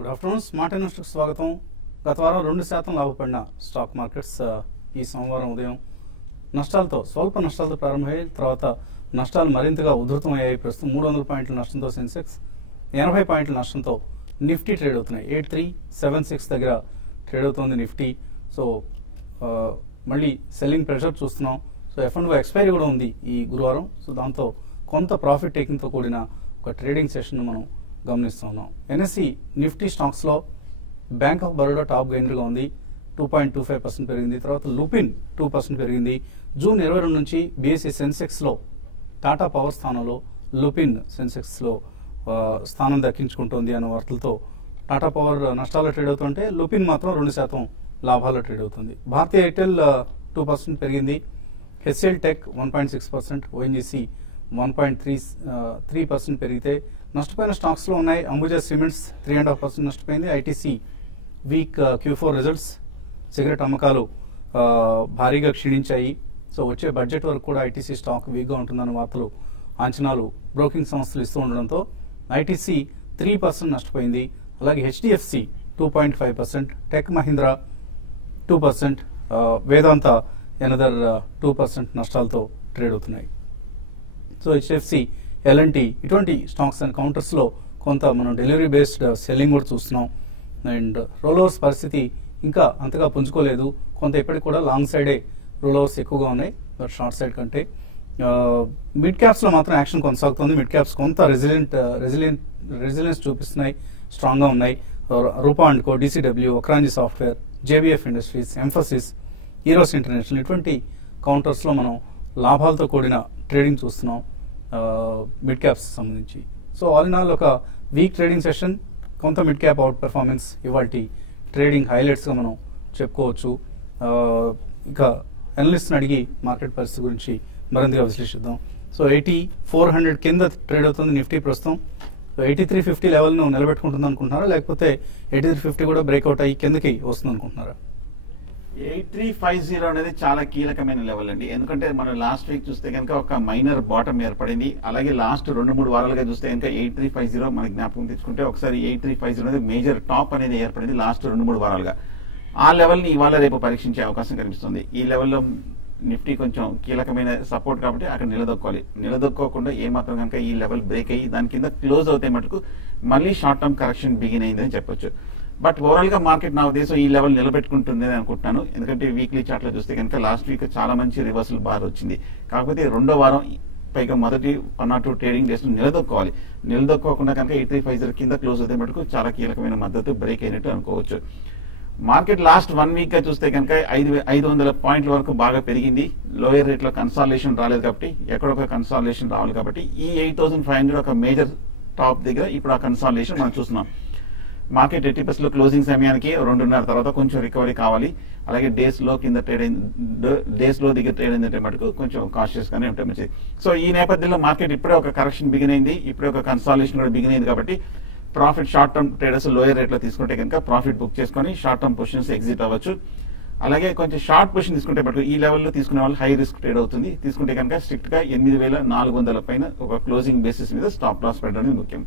Good afternoon. Smart ఇన్వెస్టర్కి స్వాగతం. గత వారం 2% లాభపడిన స్టాక్ మార్కెట్స్ ఈ సోమవారం ఉదయం స్వల్ప నష్టాలతో ప్రారంభమయ్యాయి. తర్వాత నష్టాలు మరింతగా ఉధృతమయ్యాయి. ప్రస్తుతం 300 పాయింట్ల నష్టంతో సెన్సెక్స్, 80 పాయింట్ల నష్టంతో నిఫ్టీ ట్రేడ్ అవుతున్నాయి. 8376 దగ్గర ట్రేడ్ అవుతుంది నిఫ్టీ. సో మళ్ళీ సెల్లింగ్ ప్రెషర్ చూస్తున్నాం. సో F&O ఎక్స్పైరీ కూడా ఉంది ఈ గురువారం. సో దాంతో కొంత ప్రాఫిట్ టేకింగ్తో కూడిన ఒక ట్రేడింగ్ సెషన్ మనం గమనిస్తున్నాం. NSE నిఫ్టీ స్టాక్స్లో బ్యాంక్ ఆఫ్ బరోడా టాప్ గెయినర్గా ఉంది, 2.25% పెరిగింది. తర్వాత లుపిన్ 2% పెరిగింది. జూన్ 22 నుంచి BSE సెన్సెక్స్లో టాటా పవర్ స్థానంలో లుపిన్ సెన్సెక్స్లో స్థానం దక్కించుకుంటోంది అనే వార్తలతో టాటా పవర్ నష్టాల్లో ట్రేడ్ అవుతుంటే లుపిన్ మాత్రం 2% లాభాల్లో ట్రేడ్ అవుతుంది. భారతీయ ఎయిర్టెల్ 2% పెరిగింది. HCL టెక్ 1.6%, ONGC 1.3% పెరిగితే నష్టపోయిన స్టాక్స్లో ఉన్నాయి. అంబుజా సిమెంట్స్ 3.5% నష్టపోయింది. ITC week Q4 results, cigarette అమ్మకాలు భారీగా క్షీణించాయి. సో వచ్చే బడ్జెట్ వరకు కూడా ITC స్టాక్ వీక్గా ఉంటుందన్న వార్తలు, అంచనాలు బ్రోకింగ్ సంస్థలు ఇస్తూ ఉండడంతో ITC 3% నష్టపోయింది. అలాగే HDFC 2.5%, టెక్ మహీంద్రా 2%, వేదాంత ఎనదర్ 2% నష్టాలతో ట్రేడ్ అవుతున్నాయి. సో HDFC, L&T ఇటువంటి స్టాక్స్ అండ్ కౌంటర్స్లో కొంత మనం డెలివరీ బేస్డ్ సెల్లింగ్ కూడా చూస్తున్నాం. అండ్ రోలోవర్స్ పరిస్థితి ఇంకా అంతగా పుంజుకోలేదు. కొంత ఇప్పటికి కూడా లాంగ్ సైడే రోలోవర్స్ ఎక్కువగా ఉన్నాయి బట్ షార్ట్ సైడ్ కంటే. మిడ్ క్యాప్స్లో మాత్రం యాక్షన్ కొనసాగుతుంది. మిడ్ క్యాప్స్ కొంత రెసిలియన్స్ చూపిస్తున్నాయి, స్ట్రాంగ్గా ఉన్నాయి. రూపా అండ్ కో, DCW, ఒక్రాంజీ software, JBF industries, Mphasis, heroes international ఇటువంటి కౌంటర్స్లో మనం లాభాలతో కూడిన ట్రేడింగ్ చూస్తున్నాం మిడ్ క్యాప్స్ సంబంధించి. సో ఆల్ ఇన్ ఆల్ ఒక వీక్ ట్రేడింగ్ సెషన్, కొంత మిడ్ క్యాప్ అవుట్ పెర్ఫార్మెన్స్ ఇవాల్టి ట్రేడింగ్ హైలైట్స్గా మనం చెప్పుకోవచ్చు. ఇక అనలిస్ట్ని అడిగి మార్కెట్ పరిస్థితి గురించి మరింతగా విశ్లేషిద్దాం. సో 8400 కింద ట్రేడ్ అవుతుంది నిఫ్టీ ప్రస్తుతం. 8350 లెవెల్ను నిలబెట్టుకుంటుంది అనుకుంటున్నారా, లేకపోతే 8350 కూడా బ్రేక్అవుట్ అయ్యి కిందకి వస్తుంది అనుకుంటున్నారా? 8350 అనేది చాలా కీలకమైన లెవెల్ అండి. ఎందుకంటే మనం లాస్ట్ వీక్ చూస్తే కనుక ఒక మైనర్ బాటమ్ ఏర్పడింది. అలాగే లాస్ట్ 2-3 వారాలుగా చూస్తే కనుక 8350 మన జ్ఞాపకం తెచ్చుకుంటే ఒకసారి 8350 అనేది మేజర్ టాప్ అనేది ఏర్పడింది లాస్ట్ 2-3 వారాలుగా. ఆ లెవెల్ ని ఇవాళ రేపు పరీక్షించే అవకాశం కనిపిస్తుంది. ఈ లెవెల్లో నిఫ్టీ కొంచెం కీలకమైన సపోర్ట్ కాబట్టి అక్కడ నిలదొక్కాలి. నిలదొక్కోకుండా ఏమాత్రం కనుక ఈ లెవెల్ బ్రేక్ అయ్యి దాని కింద క్లోజ్ అవుతే మటుకు మళ్ళీ షార్ట్ టర్మ్ కరెక్షన్ బిగిన్ అయిందని చెప్పొచ్చు. బట్ ఓవరాల్ గా మార్కెట్ నా ఉద్దేశం ఈ లెవెల్ నిలబెట్టుకుంటుంది అని అనుకుంటున్నాను. ఎందుకంటే వీక్లీ చార్ట్ లో చూస్తే కనుక లాస్ట్ వీక్ చాలా మంచి రివర్సల్ బార్ వచ్చింది. కాకపోతే రెండో వారం పైగా మొదటి 1 or 2 ట్రేడింగ్ డేస్ నిలదొక్కోవాలి. నిలదొక్కోకుండా కనుక 8350 కింద క్లోజ్ అవుతే మటుకు చాలా కీలకమైన మద్దతు బ్రేక్ అయినట్టు అనుకోవచ్చు. మార్కెట్ లాస్ట్ 1 వీక్ గా చూస్తే కనుక 500 పాయింట్ల వరకు బాగా పెరిగింది. లోయర్ రేట్ లో కన్సాలిడేషన్ రాలేదు కాబట్టి, ఎక్కడొక కన్సాలిడేషన్ రావాలి కాబట్టి ఈ 8500 ఒక మేజర్ టాప్ దగ్గర ఇప్పుడు ఆ కన్సాలిడేషన్ మనం చూస్తున్నాం. మార్కెట్ 80% లో క్లోజింగ్ సమయానికి 2:30 తర్వాత కొంచెం రికవరీ కావాలి. అలాగే డేస్ లో దగ్గర ట్రేడ్ అయిందంటే మటుకు కొంచెం కాషియస్ గానే ఉంటే మంచిది. సో ఈ నేపథ్యంలో మార్కెట్ ఇప్పుడే ఒక కరెక్షన్ బిగిన్ అయింది, ఇప్పుడే ఒక కన్సాలిడేషన్ కూడా బిగిన్ అయింది కాబట్టి profit short term traders lower rate లో తీసుకుంటే కనుక ప్రాఫిట్ బుక్ చేసుకొని షార్ట్ టర్మ్ పొజిషన్స్ ఎగ్జిట్ అవ్వచ్చు. అలాగే కొంచెం షార్ట్ పొజిషన్ తీసుకుంటే మటుకు ఈ లెవెల్లో తీసుకునే వాళ్ళు హై రిస్క్ ట్రేడ్ అవుతుంది. తీసుకుంటే కనుక స్ట్రిక్ట్ గా 8400 పైన ఒక క్లోజింగ్ బేసిస్ మీద స్టాప్ లాస్ పెట్టడం ముఖ్యం.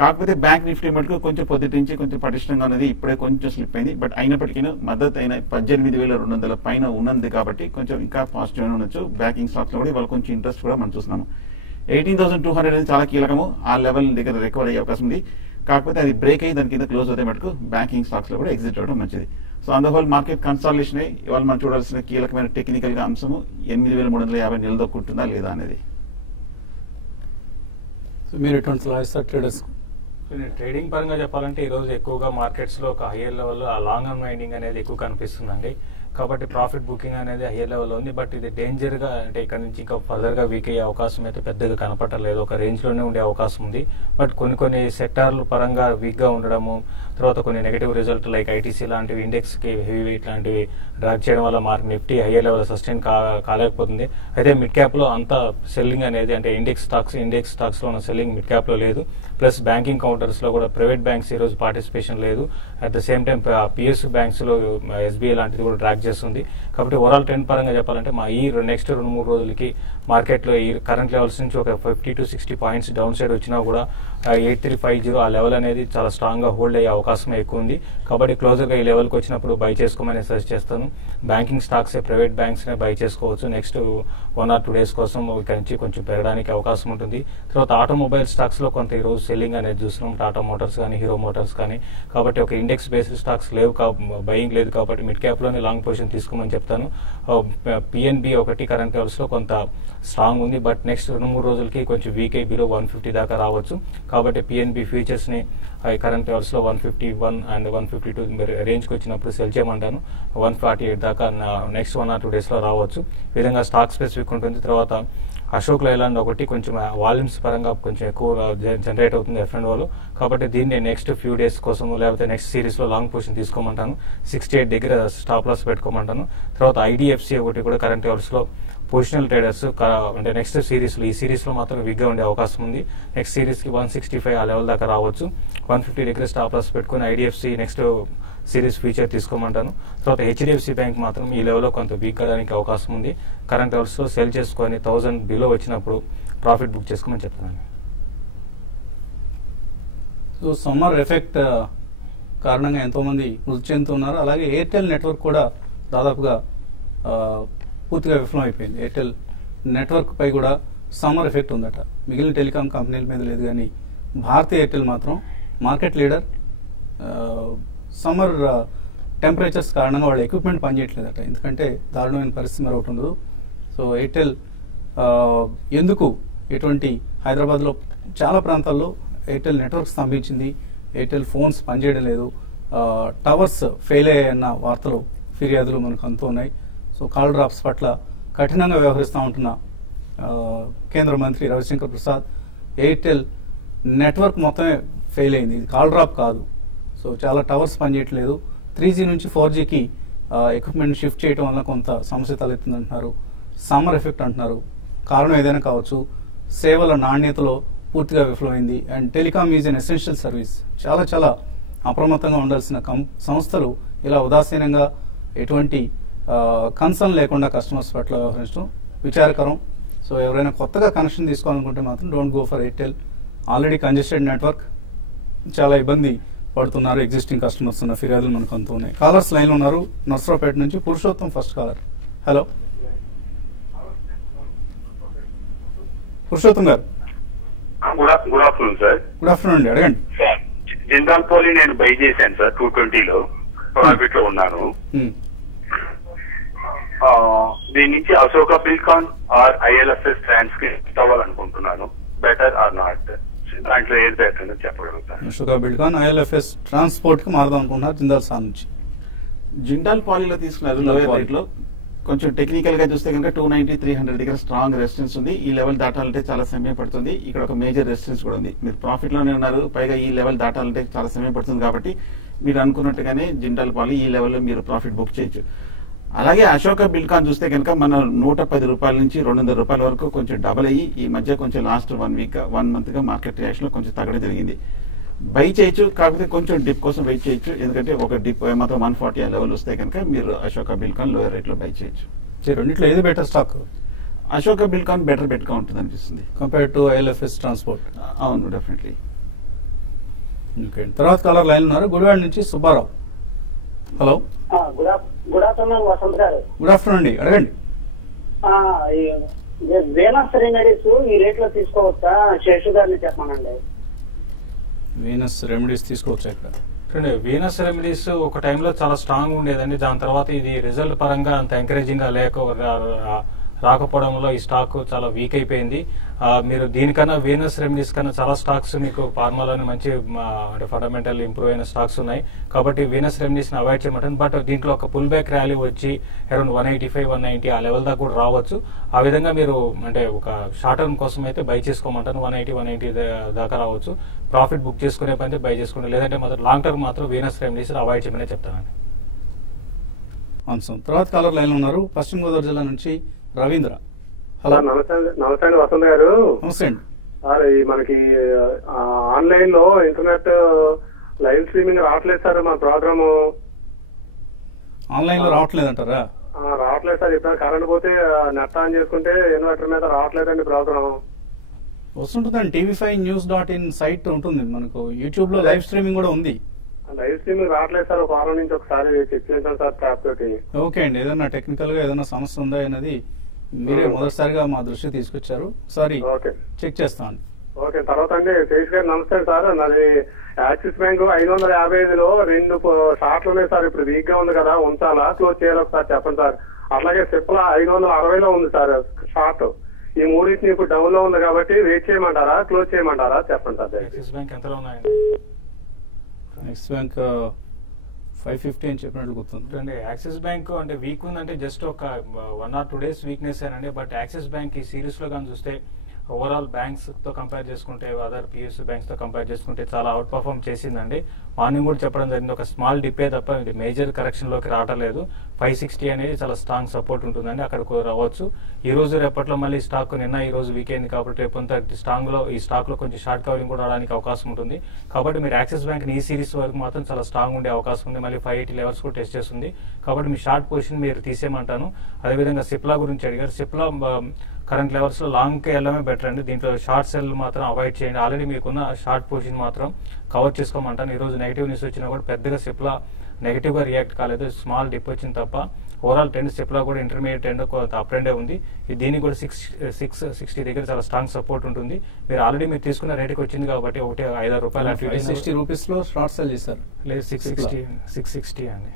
కాకపోతే బ్యాంక్ నిఫ్టీ మటుకు కొంచెం పొద్దుటి నుంచి కొంచెం పటిష్టంగా ఉన్నది, ఇప్పుడే కొంచెం స్లిప్ అయింది. బట్ అయినప్పటికీ మద్దతు అయిన 18200 పైన ఉన్నది కాబట్టి కొంచెం ఇంకా పాజిటివ్ ఉండొచ్చు. బ్యాంకింగ్ స్టాక్స్ లో కూడా ఇవాళ కొంచెం ఇంట్రెస్ట్ కూడా మనం చూస్తున్నాము. 18200 అనేది చాలా కీలకము. ఆ లెవెల్ దగ్గర రికవర్ అయ్యే అవకాశం ఉంది. కాకపోతే అది బ్రేక్ అయ్యి దాని కింద క్లోజ్ అవుతే మటుకు బ్యాంకింగ్ స్టాక్స్ లో కూడా ఎగ్జిట్ అవ్వడం మంచిది. సో అందువల్ల మార్కెట్ కన్సాలిడేషన్ ఇవాళ మనం చూడాల్సిన కీలకమైన టెక్నికల్ గా అంశము 8350 నిలదొక్కుంటుందా లేదా అనేది. సో మీరు ఎటువంటి సలహా ఇస్తారు ట్రేడర్స్? ట్రేడింగ్ పరంగా చెప్పాలంటే ఈ రోజు ఎక్కువగా మార్కెట్స్ లో ఒక హైయర్ లెవెల్ లో లాంగ్ అన్వైండింగ్ అనేది ఎక్కువ కనిపిస్తుందండి. కాబట్టి ప్రాఫిట్ బుకింగ్ అనేది హైయర్ లెవెల్ ఉంది. బట్ ఇది డేంజర్ గా, అంటే ఇక్కడ నుంచి ఇంకా ఫర్దర్ గా వీక్ అయ్యే అవకాశం అయితే పెద్దగా కనపడలేదు. ఒక రేంజ్ లోనే ఉండే అవకాశం ఉంది. బట్ కొన్ని సెక్టార్లు పరంగా వీక్ గా ఉండడము, తర్వాత కొన్ని నెగటివ్ రిజల్ట్ లైక్ ITC లాంటివి ఇండెక్స్ కి హెవీ వెయిట్ లాంటివి డ్రాగ్ చేయడం వల్ల market Nifty higher level sustain కాలేకపోతుంది. అయితే మిడ్ క్యాప్ లో అంత సెల్లింగ్ అనేది, అంటే ఇండెక్స్ స్టాక్స్ లో ఉన్న సెల్లింగ్ మిడ్ క్యాప్ లో లేదు. ప్లస్ బ్యాంకింగ్ కౌంటర్స్ లో కూడా ప్రైవేట్ బ్యాంక్స్ ఈ రోజు పార్టిసిపేషన్ లేదు. At the same time PSU banks లో SBI లాంటిది కూడా డ్రాగ్ చేస్తుంది. కాబట్టి ఓవరాల్ ట్రెండ్ పరంగా చెప్పాలంటే ఈ నెక్స్ట్ 2-3 రోజులకి మార్కెట్లో ఈ కరెంట్ లెవెల్స్ నుంచి ఒక 50 to 60 పాయింట్స్ డౌన్ సైడ్ వచ్చినా కూడా 8350 ఆ లెవెల్ అనేది చాలా స్ట్రాంగ్ గా హోల్డ్ అయ్యే అవకాశం ఎక్కువ ఉంది. కాబట్టి క్లోజర్ గా ఈ లెవెల్కి వచ్చినప్పుడు బై చేసుకోమని సజెస్ట్ చేస్తాను. Banking stocks private banks buy చేసుకోవచ్చు. నెక్స్ట్ 1 or 2 days కోసం ఇక్కడ నుంచి కొంచెం పెరగడానికి అవకాశం ఉంటుంది. తర్వాత ఆటోమొబైల్ స్టాక్స్ లో కొంత ఈ రోజు సెల్లింగ్ అనేది చూస్తున్నాం, టాటా మోటార్స్ కానీ హీరో మోటార్స్ కానీ. కాబట్టి ఒక ఇండెక్స్ బేస్డ్ స్టాక్స్ లేవు, బయింగ్ లేదు, కాబట్టి మిడ్ క్యాప్ లోనే లాంగ్ పొజిషన్ తీసుకోమని చెప్తాను. పిఎన్బి ఒకటి కరెంట్ లెవెల్స్ లో కొంత స్ట్రాంగ్ ఉంది, బట్ నెక్స్ట్ 2-3 రోజులకి కొంచెం వీక్ అయి బిలో 150 దాకా రావచ్చు. కాబట్టి పిఎన్బి ఫ్యూచర్స్ ని కరెంట్ లెవెల్స్ లో 151 and 152 రేంజ్ కి వచ్చినప్పుడు సెల్ చేయమంటాను. 148 దాకా నెక్స్ట్ 1 or 2 days లో రావచ్చు. ఈ విధంగా స్టాక్ స్పెసిఫిక్ ఉంటుంది. తర్వాత అశోక్ లైలాండ్ ఒకటి కొంచెం వాల్యూమ్స్ పరంగా కొంచెం ఎక్కువ జనరేట్ అవుతుంది F&Oలో. కాబట్టి దీన్ని నెక్స్ట్ ఫ్యూ డేస్ కోసం లేకపోతే నెక్స్ట్ సిరీస్ లో లాంగ్ పొజిషన్ తీసుకోమంటాను. 68 దగ్గర స్టాప్ లాస్ పెట్టుకోమంటాను. తర్వాత ఐడిఎఫ్సి ఒకటి కూడా కరెంట్ లెవెల్స్ లో పొజిషనల్ ట్రేడర్స్ అంటే నెక్స్ట్ సిరీస్ లో ఈ సిరీస్ లో మాత్రం విగ్ గా ఉండే అవకాశం ఉంది. నెక్స్ట్ సిరీస్ కి 165 ఆ లెవెల్ దాకా రావచ్చు. 150 దగ్గర స్టాప్ లాస్ పెట్టుకుని ఐడిఎఫ్సి నెక్స్ట్ సిరీస్ ఫ్యూచర్ తీసుకోమంటాను. తర్వాత హెచ్డిఎఫ్సి బ్యాంక్ మాత్రం ఈ లెవెల్లో కొంత వీక్ అవడానికి అవకాశం ఉంది. కరెంట్ లెవెల్స్ లో సెల్ చేసుకొని 1000 బిలో వచ్చినప్పుడు ప్రాఫిట్ బుక్ చేసుకోమని చెప్తున్నాను. సో సమ్మర్ ఎఫెక్ట్ కారణంగా ఎంతో మంది మృతి చెందుతున్నారు. అలాగే ఎయిర్టెల్ నెట్వర్క్ కూడా దాదాపుగా పూర్తిగా విఫలం అయిపోయింది. ఎయిర్టెల్ నెట్వర్క్ పై కూడా సమ్మర్ ఎఫెక్ట్ ఉందట. మిగిలిన టెలికాం కంపెనీల మీద లేదు, కానీ భారతీయ ఎయిర్టెల్ మాత్రం మార్కెట్ లీడర్. సమ్మర్ టెంపరేచర్స్ కారణంగా వాళ్ళ ఎక్విప్మెంట్ పనిచేయట్లేదట. ఎందుకంటే దారుణమైన పరిస్థితి మరొకటి ఉండదు. సో ఎయిర్టెల్ ఎందుకు ఎటువంటి హైదరాబాద్లో చాలా ప్రాంతాల్లో ఎయిర్టెల్ నెట్వర్క్ స్తంభించింది, ఎయిర్టెల్ ఫోన్స్ పనిచేయడం లేదు, టవర్స్ ఫెయిల్ అయ్యాయన్న వార్తలు ఫిర్యాదులు మనకు అంతూ ఉన్నాయి. సో కాల్ డ్రాప్స్ పట్ల కఠినంగా వ్యవహరిస్తూ ఉంటున్న కేంద్ర మంత్రి రవిశంకర్ ప్రసాద్ ఎయిర్టెల్ నెట్వర్క్ మొత్తమే ఫెయిల్ అయింది, ఇది కాల్ డ్రాప్ కాదు. సో చాలా టవర్స్ పనిచేయట్లేదు. 3G నుంచి 4Gకి ఎక్విప్మెంట్ షిఫ్ట్ చేయడం వల్ల కొంత సమస్య తలెత్తుంది అంటున్నారు. సమ్మర్ ఎఫెక్ట్ అంటున్నారు. కారణం ఏదైనా కావచ్చు. సేవల నాణ్యతలో పూర్తిగా విఫలమైంది. And telecom is an essential service. చాలా చాలా అప్రమత్తంగా ఉండాల్సిన సంస్థలు ఇలా ఉదాసీనంగా ఎటువంటి కన్సర్న్ లేకుండా కస్టమర్స్ పట్ల వ్యవహరించడం విచారకరం. సో ఎవరైనా కొత్తగా కనెక్షన్ తీసుకోవాలనుకుంటే మాత్రం don't go for Airtel. Already congested network, చాలా ఇబ్బంది పడుతున్నారు ఎగ్జిస్టింగ్ కస్టమర్స్ ఉన్న ఫిర్యాదులు మనకు అంతూ ఉన్నాయి. కాలర్స్ లైన్ ఉన్నారు. నర్సరావుపేట నుంచి Purushottam first caller. Hello Purushottam గారు. Good afternoon sir. Good afternoon అండి, అడగండి. జిందాల్ పోలి నేను బై చేశాను సార్, 220లో ప్రాఫిట్ లో ఉన్నాను. దీని నుంచి Ashoka Buildcon or ILFS transport అవ్వాలనుకుంటున్నాను. బెటర్ ఆర్ నాట్, దాంట్లో ఏది బెటర్ అని చెప్పగలుగుతాను. అశోక బిల్కాన్ ఐఎల్ఎఫ్ఎస్ ట్రాన్స్పోర్ట్ కి మారదాం అనుకుంటున్నారు జిందాల్ సార్ నుంచి. జిందాల్ పాలీలో తీసుకున్నారు లోయర్ రేట్ లో. కొంచెం టెక్నికల్ గా చూస్తే కనుక 290-300 దగ్గర స్ట్రాంగ్ రెసిస్టెన్స్ ఉంది. ఈ లెవెల్ దాటాలంటే చాలా సమయం పడుతుంది. ఇక్కడ ఒక మేజర్ రెసిస్టెన్స్ కూడా ఉంది. మీరు ప్రాఫిట్ లోనే ఉన్నారు, పైగా ఈ లెవెల్ దాటాలంటే చాలా సమయం పడుతుంది. కాబట్టి మీరు అనుకున్నట్టుగానే జిందాల్ పాలీ ఈ లెవెల్లో మీరు ప్రాఫిట్ బుక్ చేయొచ్చు. అలాగే అశోక బిల్కాన్ చూస్తే కనుక మన 110 రూపాయల నుంచి 200 రూపాయల వరకు కొంచెం డబల్ అయ్యి ఈ మధ్య కొంచెం లాస్ట్ 1 మంత్ గా మార్కెట్ రియాక్షన్ లో కొంచెం తగ్గడం జరిగింది. బై చేయొచ్చు, కాకపోతే కొంచెం డిప్ కోసం వెయిట్ చేయొచ్చు. ఎందుకంటే ఒక డిప్ మాత్రం 140 ఆ లెవెల్ వస్తే కనుక మీరు అశోక బిల్కాన్ లోయర్ రేట్ లో బై చేయొచ్చు. రెండిట్లో ఏది better stock? Ashoka Buildcon better bet గా ఉంటుంది అనిపిస్తుంది కంపేర్ టు ఐఎల్ఎఫ్ఎస్ ట్రాన్స్పోర్ట్. అవును, డెఫినెట్లీ. తర్వాత కాలర్ లైన్ ఉన్నారు. గుడివాడ నుంచి Subbarao. Hello good afternoon Vasant గారు. గుడ్ ఆఫ్టర్నూన్ అండి, అడగండి. వీనస్ రెమెడీస్ ఈ రేట్ లో తీసుకోవచ్చా? శేషు గారిని చెప్పానండి. వీనస్ రెమెడీస్ తీసుకోవచ్చా ఇక్కడ? వీనస్ రెమెడీస్ ఒక టైంలో చాలా స్ట్రాంగ్ ఉండేదండి. దాని తర్వాత ఇది రిజల్ట్ పరంగా అంత ఎంకరేజింగ్ గా రాకపోవడంలో ఈ స్టాక్ చాలా వీక్ అయిపోయింది. మీరు దీనికన్నా వీనస్ రెమెడీస్ కన్నా చాలా స్టాక్స్ మీకు ఫార్మాలోనే మంచి అంటే ఫండమెంటల్ ఇంప్రూవ్ అయిన స్టాక్స్ ఉన్నాయి. కాబట్టి వీనస్ రెమెడీస్ ని అవాయిడ్ చేయమంటాను. బట్ దీంట్లో ఒక పుల్ బ్యాక్ ర్యాలీ వచ్చి అరౌండ్ 185-190 ఆ లెవెల్ దాకా కూడా రావచ్చు. ఆ విధంగా మీరు అంటే ఒక షార్ట్ టర్మ్ కోసం అయితే బై చేసుకోమంటాను. 180-190 దాకా రావచ్చు. ప్రాఫిట్ బుక్ చేసుకునే పని బై చేసుకుంటే, లేదంటే మాత్రం లాంగ్ టర్మ్ మాత్రం వీనస్ రెమెడీస్ అవాయిడ్ చేయమని చెప్తానండి. తర్వాత కాలర్ లైన్ ఉన్నారు. పశ్చిమ గోదావరి జిల్లా నుంచి రవీంద్ర. హలో, నమస్తే అండి వసంత్ గారు. నమస్తే అండి. మనకి ఆన్లైన్ లో ఇంటర్నెట్ లైవ్ స్ట్రీమింగ్ రావట్లేదు సార్ మా ప్రోగ్రాము. ఆన్లైన్ లో రావట్లేదంటారా? రావట్లేదు సార్. ఇప్పుడు కరెంట్ పోతే నెట్ ఆన్ చేసుకుంటే ఇన్వర్టర్ మీద రావట్లేదండి ప్రోగ్రామ్. వస్తుంటుందండి. tv5news.in సైట్ ఉంటుంది మనకు. యూట్యూబ్ లో లైవ్ స్ట్రీమింగ్ కూడా ఉంది. లైవ్ స్ట్రీమింగ్ రావట్లేదు సార్. ఒక వారం నుంచి ఒకసారి చెక్ చేశాను సార్ ట్యాప్ తోటి. ఓకే అండి. ఏదైనా టెక్నికల్ గా ఏదైనా సమస్య ఉందా అనేది మీరే మొదటిసారిగా మా దృష్టికి తీసుకొచ్చారు. సారీ, చెక్ చేస్తామండి. ఓకే. తర్వాత అండి శేష్ గారు నమస్తే సార్. నాది యాక్సిస్ బ్యాంక్ 555లో 2 షార్ట్లు ఉన్నాయి సార్. ఇప్పుడు వీక్ గా ఉంది కదా, ఉంచాలా క్లోజ్ చేయాలి ఒకసారి చెప్పండి సార్. అలాగే సిప్లా 560లో ఉంది సార్ షార్ట్. ఈ మూడింటిని ఇప్పుడు డౌన్ లో ఉంది కాబట్టి వెయిట్ చేయమంటారా క్లోజ్ చేయమంటారా చెప్పండి సార్. యాక్సిస్ బ్యాంక్ ఎంతలో ఉన్నాయండి? యాక్సిస్ బ్యాంక్ 550 అని చెప్పినట్లు గుర్తుంది. యాక్సిస్ బ్యాంక్ అంటే వీక్ ఉందంటే జస్ట్ ఒక 1 or 2 days వీక్నెస్ అండి. బట్ యాక్సిస్ బ్యాంక్ ఈ సిరీస్ లో కానీ చూస్తే ఓవరాల్ బ్యాంక్స్ తో కంపేర్ చేసుకుంటే, అదర్ పిఎస్యూ బ్యాంక్స్ తో కంపేర్ చేసుకుంటే చాలా అవుట్ పర్ఫార్మ్ చేసిందండి. మార్నింగ్ కూడా చెప్పడం జరిగింది, ఒక స్మాల్ డిపే తప్ప ఇది మేజర్ కరెక్షన్ లోకి రావట్లేదు. 560 అనేది చాలా స్ట్రాంగ్ సపోర్ట్ ఉంటుందండి, అక్కడికి రావచ్చు. ఈ రోజు రేపట్లో మళ్ళీ స్టాక్ నిన్న ఈ రోజు వీకెండ్ కాబట్టి రేపు స్ట్రాంగ్ లో ఈ స్టాక్ లో కొంచెం షార్ట్ కవరింగ్ కూడా రావడానికి అవకాశం ఉంటుంది. కాబట్టి మీరు యాక్సిస్ బ్యాంక్ ఈ సిరీస్ వరకు మాత్రం చాలా స్ట్రాంగ్ ఉండే అవకాశం ఉంది. మళ్ళీ 580 లెవెల్స్ కూడా టెస్ట్ చేస్తుంది. కాబట్టి మీ షార్ట్ పొజిషన్ మీరు తీసేయమంటాను. అదేవిధంగా సిప్లా గురించి అడిగారు. సిప్లా కరెంట్ లెవెల్స్ లో లాంగ్ కి వెళ్ళడమే బెటర్ అండి. దీంట్లో షార్ట్ సెల్ మాత్రం అవాయిడ్ చేయండి. ఆల్రెడీ మీకున్న షార్ట్ పొజిషన్ మాత్రం కవర్ చేసుకోమంటాను. ఈ రోజు నెగిటివ్ న్యూస్ వచ్చినా కూడా పెద్దగా సిప్లా నెగిటివ్ గా రియాక్ట్ కాలేదు, స్మాల్ డిప్ వచ్చింది తప్ప. ఓవరాల్ ట్రెండ్ సిప్లా కూడా ఇంటర్మీడియట్ ట్రెండ్ కొంత అప్ ట్రెండే ఉంది. దీనికి కూడా 660 దగ్గర చాలా స్ట్రాంగ్ సపోర్ట్ ఉంటుంది. మీరు ఆల్రెడీ మీరు తీసుకున్న రేటుకి వచ్చింది కాబట్టి ఒకటి 5-6 రూపాయలు 560 రూపీస్ లో షార్ట్ సెల్ చేశారు. లేదు 660 అండి.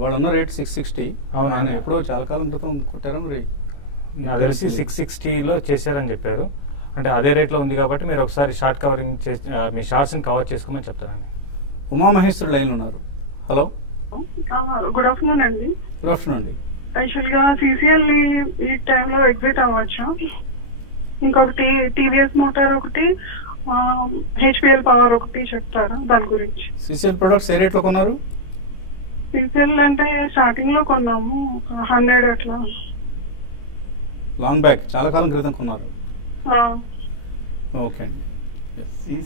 వాళ్ళు ఉన్న రేట్ 660. అవును, ఆయన ఎప్పుడో చాలా కాలం క్రితం కొట్టారా మరి? నాకు తెలిసి 660లో చేశారని చెప్పారు. అంటే అదే రేట్ లో ఉంది కాబట్టి మీరు ఒకసారి షార్ట్ కవరింగ్ మీ షార్ట్స్ ని కవర్ చేసుకోమని చెప్తారండి. ఉమామహేశ్వరుడు లైన్ ఉన్నారు. హలో, గుడ్ ఆఫ్టర్నూన్ అండి. గుడ్ ఆఫ్టర్నూన్ అండి. యాక్చువల్ గా సిసిఎల్ ఈ టైంలో ఎగ్జిట్ అవ్వచ్చు. ఇంకొకటి టీవీఎస్ మోటార్ ఒకటి, హెచ్పిఎల్ పవర్ ఒకటి చెప్తారా దాని గురించి? సిసిఎల్ ప్రొడక్ట్స్ ఏ రేట్ లో కొన్నారు? సిసిఎల్ అంటే స్టార్టింగ్ లో కొన్నాము 100 అట్లా. లాంగ్ బ్యాక్ చాలా కాలం క్రితం కొన్నారు. ఓకే అండి.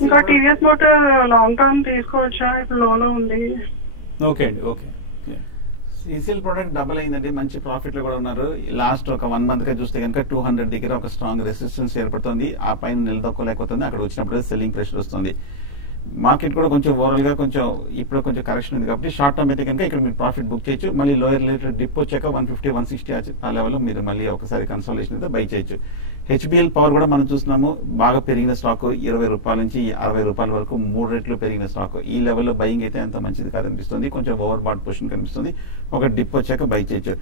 ఇంకా టీవీఎస్ మోటార్ లాంగ్ టర్మ్ తీసుకోవచ్చా? ఇప్పుడు లోలో ఉంది. ఓకే అండి. ఓకే. సిసిఎల్ ప్రొడక్ట్ డబుల్ అయిందండి, మంచి ప్రాఫిట్ లో కూడా ఉన్నారు. లాస్ట్ ఒక 1 month గా చూస్తే కనుక 200 దగ్గర ఒక స్ట్రాంగ్ రెసిస్టెన్స్ ఏర్పడుతుంది. ఆ పైన నిలదొక్కలేకపోతుంది. అక్కడ వచ్చినప్పుడు సెల్లింగ్ ప్రెషర్ వస్తుంది. మార్కెట్ కూడా కొంచెం ఓవరాల్ గా కొంచెం ఇప్పుడు కొంచెం కరెక్షన్ ఉంది కాబట్టి షార్ట్ టర్మ్ అయితే కనుక ఇక్కడ మీరు ప్రాఫిట్ బుక్ చేయొచ్చు. మళ్ళీ లోయర్ రిలేటెడ్ డిప్ వచ్చాక 150-160 ఆ లెవెల్లో మీరు మళ్ళీ ఒకసారి కన్సల్టేషన్ అయితే బై చేయొచ్చు. హెచ్బిఎల్ పవర్ కూడా మనం చూస్తున్నాము, బాగా పెరిగిన స్టాక్ 20 రూపాయల నుంచి 60 రూపాయల వరకు 3 రెట్లు పెరిగిన స్టాక్. ఈ లెవెల్లో బయింగ్ అయితే అంత మంచిది కాదనిపిస్తుంది, కొంచెం ఓవర్ బాట్ పొజిషన్ కనిపిస్తుంది. ఒక డిప్ వచ్చాక బై చేయొచ్చు.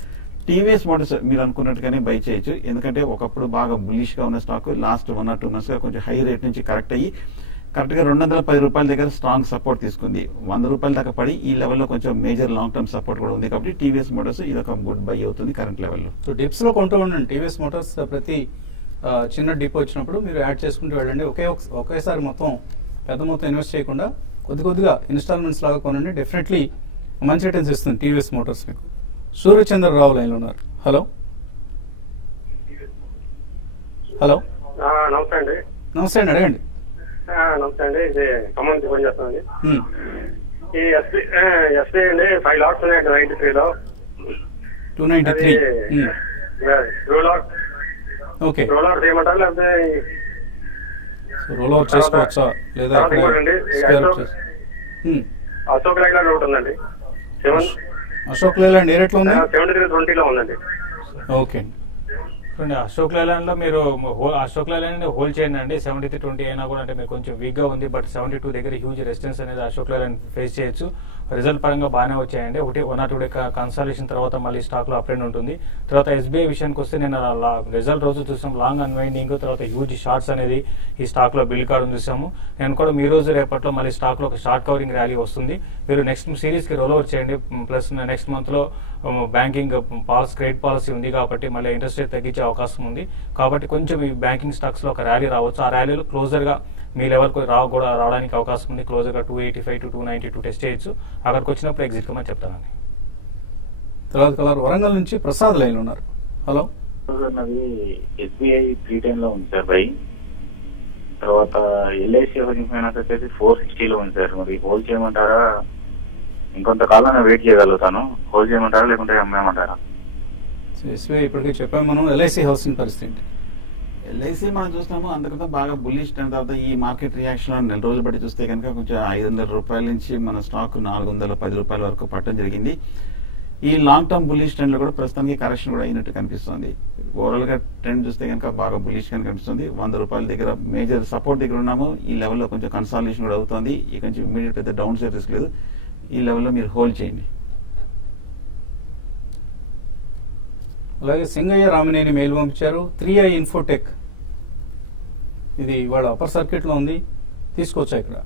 టీవీఎస్ మోటార్స్ మీరు అనుకున్నట్టుగానే బై చేయొచ్చు, ఎందుకంటే ఒకప్పుడు బాగా బులిష్ గా ఉన్న స్టాక్ లాస్ట్ 1 or 2 months గా కొంచెం హై రేట్ నుంచి కరెక్ట్ అయ్యి కరెక్ట్ గా 210 రూపాయల దగ్గర స్ట్రాంగ్ సపోర్ట్ తీసుకుంది. 100 రూపాయల దాకా పడి ఈ లెవెల్లో కొంచెం మేజర్ లాంగ్ టర్మ్ సపోర్ట్ కూడా ఉంది కాబట్టి టీవీఎస్ మోటార్స్ ఇది ఒక గుడ్ బై అవుతుంది కరెంట్ లెవెల్లో. సో డిప్స్ లో కొంటూ ఉండండి. టీవీఎస్ మోటార్స్ ప్రతి చిన్న డిప్ వచ్చినప్పుడు మీరు యాడ్ చేసుకుంటూ వెళ్ళండి. ఒకేసారి మొత్తం పెద్ద మొత్తం ఇన్వెస్ట్ చేయకుండా కొద్దిగా ఇన్స్టాల్మెంట్స్ లాగా కొనండి. డెఫినెట్లీ మంచి రిటర్న్స్ ఇస్తుంది టీవీఎస్ మోటార్స్ మీకు. సూర్యచంద్రరావు లైన్ లో ఉన్నారు. Hello hello. నమస్తే అండి. నమస్తే అండి, అడగండి. నమస్తే అండి, ఇది ఖమ్మం నుంచి ఫోన్ చేస్తానండి. ఈ ఎస్బీ అండి 5 లాట్స్ ఉన్నాయండి 93లో. 293 ఓకే. రోల్ అవుట్ చేయమంటారా లేకపోతే రోల్ అవుట్ చేసుకోవచ్చా లేదా? అశోక్ లైలాండ్ ఒకటి ఉందండి. అశోక్ లైలాండ్ ఏ రేట్లో ఉంది? 7320లో ఉందండి. ఓకే. అశోక్ లైలాండ్ లో మీరు అశోక్ లైలాండ్ హోల్డ్ చేయండి అండి. 7320 అయినా కూడా అంటే మీరు కొంచెం వీక్ గా ఉంది. బట్ 72 దగ్గర హ్యూజ్ రెసిస్టెన్స్ అనేది అశోక్ లైలాండ్ ఫేస్ చేయొచ్చు. రిజల్ట్ పరంగా బాగానే వచ్చాయండి. 1 or 2 డే కన్సల్టేషన్ తర్వాత మళ్ళీ స్టాక్ లో అప్ ట్రెండ్ ఉంటుంది. తర్వాత ఎస్బీఐ విషయానికి వస్తే నేను రిజల్ట్ రోజు చూసాం లాంగ్ అన్వైండింగ్, తర్వాత హ్యూజ్ షార్ట్స్ అనేది ఈ స్టాక్ లో బిల్డ్ కావడం చూసాము. నేను కూడా మీ రోజు రేపట్లో మళ్ళీ స్టాక్ లో ఒక షార్ట్ కవరింగ్ ర్యాలీ వస్తుంది. మీరు నెక్స్ట్ సిరీస్ కి రోల్ ఓవర్ చేయండి. ప్లస్ నెక్స్ట్ మంత్ లో బ్యాంకింగ్ క్రెడిట్ పాలసీ ఉంది కాబట్టి మళ్ళీ ఇంట్రెస్ట్ రేట్ తగ్గించే అవకాశం ఉంది. కాబట్టి కొంచెం ఈ బ్యాంకింగ్ స్టాక్స్ లో ఒక ర్యాలీ రావచ్చు. ఆ ర్యాలీలో క్లోజర్ గా మీ లెవెల్ కు రావడానికి అవకాశం ఉంది. క్లోజర్ గా 285 to 292 టెస్ట్ చేయొచ్చు. అక్కడికి వచ్చినప్పుడు ఎగ్జిట్ కమని చెప్తానండి. తర్వాత కలర్ వరంగల్ నుంచి ప్రసాద్ లైన్ ఉన్నారు. హలో. అది ఎస్బీఐ 310 లో ఉంది సార్ బై. తర్వాత ఎల్ఐసి హౌసింగ్ ఫైనాన్స్ వచ్చేసి 460లో ఉంది సార్. మరి హోల్డ్ చేయమంటారా ఇంకొంతకాలం వెయిట్ చేయగలుగుతాను. హోల్డ్ చేయమంటారా లేకుంటే అమ్మేయమంటారా? సో ఎస్బీఐ ఇప్పటికే చెప్పాము మనం. ఎల్ఐసి హౌసింగ్ పరిస్థితి ఏంటి? ఎల్ఐసి మనం చూస్తాము అందుకంటే బాగా బుల్లిష్ అయిన తర్వాత ఈ మార్కెట్ రియాక్షన్ నెల రోజులు బట్టి చూస్తే కనుక కొంచెం 500 రూపాయల నుంచి మన స్టాక్ 410 రూపాయల వరకు పట్టడం జరిగింది. ఈ లాంగ్ టర్మ్ బుల్లిష్ ట్రెండ్ లో కూడా ప్రస్తుతానికి కరెక్షన్ కూడా అయినట్టు కనిపిస్తుంది. ఓవరాల్ గా ట్రెండ్ చూస్తే కనుక బాగా బుల్లిష్ గా కనిపిస్తుంది. 100 రూపాయల దగ్గర మేజర్ సపోర్ట్ దగ్గర ఉన్నాము. ఈ లెవెల్లో కొంచెం కన్సాలిడేషన్ కూడా అవుతుంది. ఇక నుంచి ఇమీడియట్ పెద్ద డౌన్ సైడ్ రిస్క్ లేదు. ఈ లెవెల్లో మీరు హోల్డ్ చేయండి. అలాగే సింగయ్య రామినేని మెయిల్ పంపించారు. 3i ఇన్ఫోటెక్ ఇది ఇవాళ అప్పర్ సర్క్యూట్ లో ఉంది, తీసుకోవచ్చా ఇక్కడ?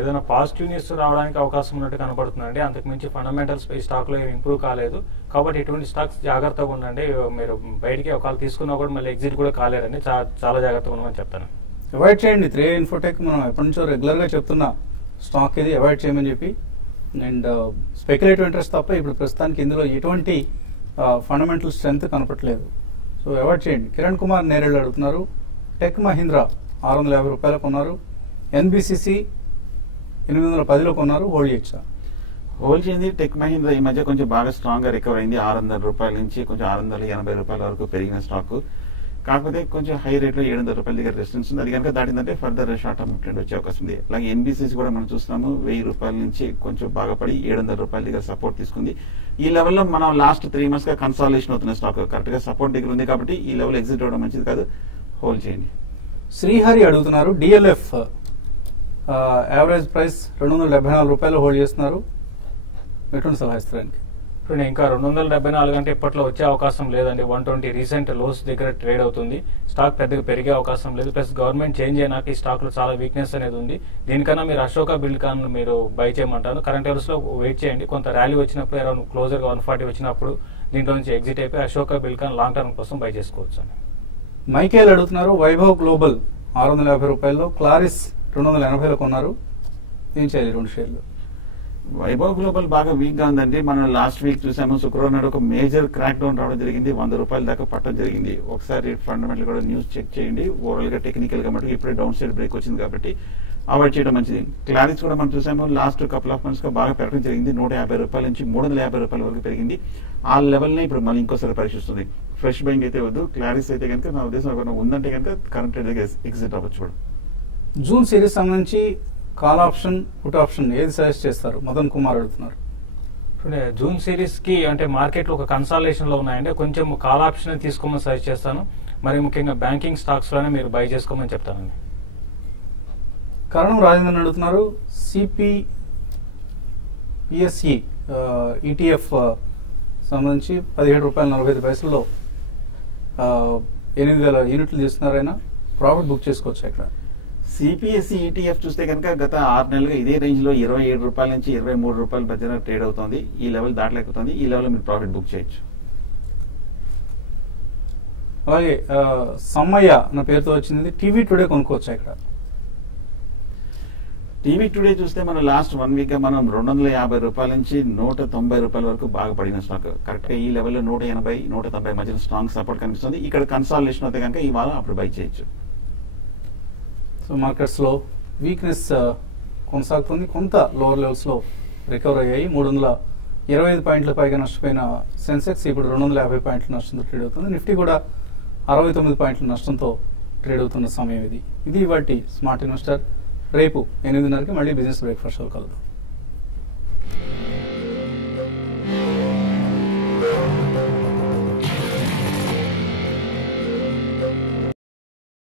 ఏదైనా పాజిటివ్ న్యూస్ రావడానికి అవకాశం ఉన్నట్టు కనపడుతుందండి. అంతకుమించి ఫండమెంటల్స్ ఈ స్టాక్ లో ఇంప్రూవ్ కాలేదు కాబట్టి ఇటువంటి స్టాక్స్ జాగ్రత్తగా ఉండండి. మీరు బయటికి ఒకవేళ తీసుకున్నా కూడా మళ్ళీ ఎగ్జిట్ కూడా కాలేదండి. చాలా జాగ్రత్తగా ఉండమని చెప్తాను. అవాయిడ్ చేయండి 3i ఇన్ఫోటెక్. మనం ఎప్పటి నుంచో రెగ్యులర్ గా చెప్తున్న స్టాక్ ఇది, అవాయిడ్ చేయమని చెప్పి. అండ్ స్పెక్యులేటివ్ ఇంట్రెస్ట్ తప్ప ఇప్పుడు ప్రస్తుతానికి ఇందులో ఎటువంటి ఫండమెంటల్ స్ట్రెంత్ కనపట్లేదు. సో అవాయిడ్ చేయండి. కిరణ్ కుమార్ నేరేళ్ళు అడుగుతున్నారు. టెక్ మహీంద్రా 650 రూపాయలు కొన్నారు. ఎన్బిసిసి 810లో కొన్నారు, హోల్డ్ చేయొచ్చా? హోల్డ్ చేయండి. టెక్ మహీంద్రా ఈ మధ్య కొంచెం బాగా స్ట్రాంగ్ గా రికవర్ అయింది. 600 రూపాయల నుంచి కొంచెం 680 రూపాయల వరకు పెరిగిన స్టాక్. కాకపోతే కొంచెం హై రేట్ లో 700 రూపాయల దగ్గర రెసిస్టెన్స్ ఉంది. అది కనుక దాటిందంటే ఫర్దర్ షార్ట్ టర్మ్ ట్రెండ్ వచ్చే అవకాశం ఉంది. అలాగే ఎన్బిసిసి కూడా మనం చూస్తున్నాము 1000 రూపాయల నుంచి కొంచెం బాగా పడి 700 రూపాయల దగ్గర సపోర్ట్ తీసుకుంది. ఈ లెవెల్లో మనం లాస్ట్ 3 months గా కన్సాలిడేషన్ అవుతున్న స్టాక్ కరెక్ట్ గా సపోర్ట్ దగ్గర ఉంది కాబట్టి ఈ లెవెల్ ఎగ్జిట్ అవ్వడం మంచిది కాదు, హోల్డ్ చేయండి. శ్రీహరి అడుగుతున్నారు. డిఎల్ఎఫ్ యావరేజ్ ప్రైస్ 274 రూపాయలు హోల్డ్ చేస్తున్నారు, ఎటువంటి సలహా ఇస్తారండి? ఇప్పుడు ఇంకా 274 అంటే ఇప్పట్లో వచ్చే అవకాశం లేదండి. 120 రీసెంట్ లోస్ దగ్గర ట్రేడ్ అవుతుంది. స్టాక్ పెద్దగా పెరిగే అవకాశం లేదు. ప్లస్ గవర్నమెంట్ చేంజ్ అయినాక ఈ స్టాక్ లో చాలా వీక్నెస్ అనేది ఉంది. దీనికన్నా మీరు అశోక బిల్డ్కాన్ మీరు బై చేయమంటారు. కరెంట్ లెవెల్స్ లో వెయిట్ చేయండి. కొంత ర్యాలీ వచ్చినప్పుడు అరౌండ్ క్లోజర్ గా 140 వచ్చినప్పుడు దీంట్లో నుంచి ఎగ్జిట్ అయిపోయి అశోక బిల్డ్కాన్ లాంగ్ టర్మ్ కోసం బై చేసుకోవచ్చు అని. మైకేల్ అడుగుతున్నారు. వైభవ్ గ్లోబల్ 650 రూపాయల్లో, క్లారిస్ 280లో కొన్నారు, ఏం చేయాలి 2 షేర్లు? వైభవ్ గ్లోబల్ బాగా వీక్ గా ఉందండి. మనం లాస్ట్ వీక్ చూసాము శుక్రవారం నాడు ఒక మేజర్ క్రాక్ డౌన్ రావడం జరిగింది. 100 రూపాయల దాకా పట్టడం జరిగింది. ఒకసారి ఫండమెంటల్ కూడా న్యూస్ చెక్ చేయండి. ఓవరాల్ గా టెక్నికల్ గా మటుకు ఇప్పుడే డౌన్ సైడ్ బ్రేక్ వచ్చింది కాబట్టి అవాయిడ్ చేయడం మంచిది. క్లారిస్ కూడా మనం చూసాము లాస్ట్ కపుల్ ఆఫ్ మంత్స్ గా బాగా పెరగడం జరిగింది. 150 రూపాయల నుంచి 350 రూపాయల వరకు పెరిగింది. ఆ లెవెల్ ని ఇప్పుడు మళ్ళీ ఇంకోసారి పరీక్షిస్తుంది. ఫ్రెష్ బయింగ్ అయితే వద్దు. క్లారిస్ అయితే కనుక నా ఉద్దేశం ఉందంటే కనుక కరెంట్ ఎగ్జిట్ అవ్వచ్చు. జూన్ సిరీస్ సంబంధించి కాల్ ఆప్షన్, పుట్ ఆప్షన్ ఏది సజెస్ట్ చేస్తారు? మదన్ కుమార్ అడుగుతున్నారు. ఇప్పుడు జూన్ సిరీస్ కి అంటే మార్కెట్ లో ఒక కన్సాలిడేషన్ లో ఉన్నాయంటే కొంచెం కాల్ ఆప్షన్ తీసుకోమని సజెస్ట్ చేస్తాను. మరి ముఖ్యంగా బ్యాంకింగ్ స్టాక్స్ లోనే మీరు బై చేసుకోమని చెప్తానండి. కరణం రాజేంద్రన్ అడుగుతున్నారు. సిపిఎస్ఈ ఈటీఎఫ్ సంబంధించి 17 రూపాయల 45 పైసల్లో 8,000 యూనిట్లు తీస్తున్నారైనా ప్రాఫిట్ బుక్ చేసుకోవచ్చు ఇక్కడ? సిపిఎస్ఈ ఈటీఎఫ్ చూస్తే కనుక గత 6 నెలలుగా ఇదే రేంజ్ లో 27 రూపాయల నుంచి 23 రూపాయల మధ్యన ట్రేడ్ అవుతుంది. ఈ లెవెల్ దాటలేకపోతుంది. ఈ లెవెల్ మీరు ప్రాఫిట్ బుక్ చేయొచ్చు. అలాగే సమ్మయ్య అన్న పేరుతో వచ్చింది. టీవీ టుడే కొనుక్కోవచ్చా ఇక్కడ? టీవీ టుడే చూస్తే మనం లాస్ట్ 1 వీక్ గా మనం 250 రూపాయల నుంచి 190 రూపాయల వరకు బాగా పడిన స్టాక్. కరెక్ట్ గా ఈ లెవెల్లో 180, 190 మధ్యన స్ట్రాంగ్ సపోర్ట్ కనిపిస్తుంది. ఇక్కడ కన్సాలిడేషన్ అయితే కనుక ఈ వారం అప్పుడు బై చేయొచ్చు. సో మార్కెట్స్ లో వీక్నెస్ కొనసాగుతుంది. కొంత లోవర్ లెవెల్స్ లో రికవర్ అయ్యాయి. 325 పాయింట్ల పైగా నష్టపోయిన సెన్సెక్స్ ఇప్పుడు 250 పాయింట్ల నష్టంతో ట్రేడ్ అవుతుంది. నిఫ్టీ కూడా 69 పాయింట్ల నష్టంతో ట్రేడ్ అవుతున్న సమయం ఇది. ఇది ఇవాల్టి స్మార్ట్ ఇన్వెస్టర్. రేపు 8:30కి మళ్ళీ బిజినెస్ బ్రేక్ఫాస్ట్ కలుద్దాం.